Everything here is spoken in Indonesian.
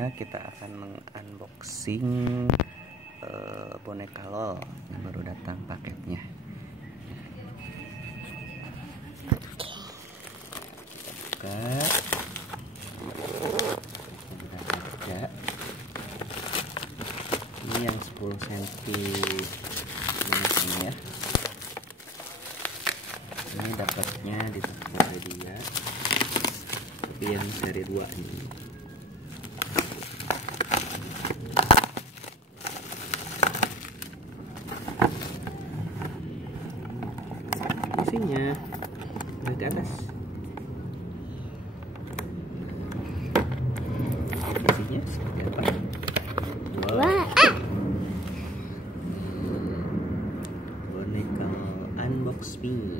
Tokopedia, kita akan mengunboxing boneka LOL yang baru datang paketnya. Kita buka harga. Ini yang 10 cm bonekanya. Ini dapatnya di Tokopedia, tapi yang seri 2 ini. Isinya udah ke atas. Isinya seperti apa? Wow. Boneka unbox me.